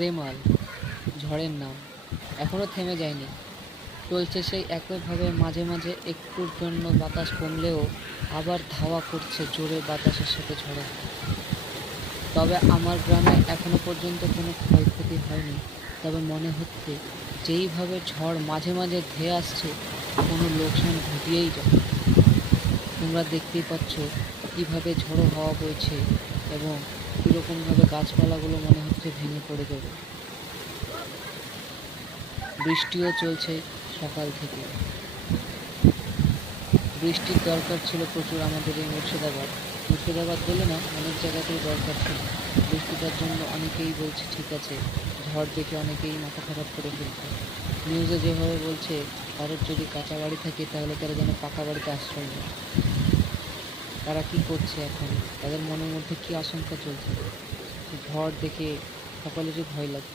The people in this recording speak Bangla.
রেমাল ঝড়ের নাম এখনো থেমে যায়নি, চলছে সেই একইভাবে। মাঝে মাঝে একটুর জন্য বাতাস কমলেও আবার ধাওয়া করছে জোরে বাতাসের সাথে ঝড়ে। তবে আমার গ্রামে এখনো পর্যন্ত কোনো ক্ষয়ক্ষতি হয়নি। তবে মনে হচ্ছে যেইভাবে ঝড় মাঝে মাঝে ধেয়ে আসছে কোনো লোকসান ঘটিয়েই যায়। তোমরা দেখতেই পাচ্ছ কীভাবে ঝড়ো হাওয়া বইছে এবং কীরকমভাবে গাছপালাগুলো মনে হচ্ছে ভেঙে পড়ে যাবে। বৃষ্টিও চলছে সকাল থেকে। বৃষ্টির দরকার ছিল প্রচুর আমাদের এই মুর্শিদাবাদ বলে না, অনেক জায়গাতেই দরকার ছিল বৃষ্টিটার জন্য। অনেকেই বলছে ঠিক আছে, ঝড় দেখে অনেকেই মাথা খারাপ করে ফেলছে। নিউজে যেভাবে বলছে কারোর যদি কাঁচা বাড়ি থাকে তাহলে তারা যেন পাকা বাড়িতে আশ্রয় নেয়। তারা কি করছে এখন, তাদের মনের মধ্যে কি আশঙ্কা চলছে, ঝড় দেখে সকলেরই ভয় লাগে।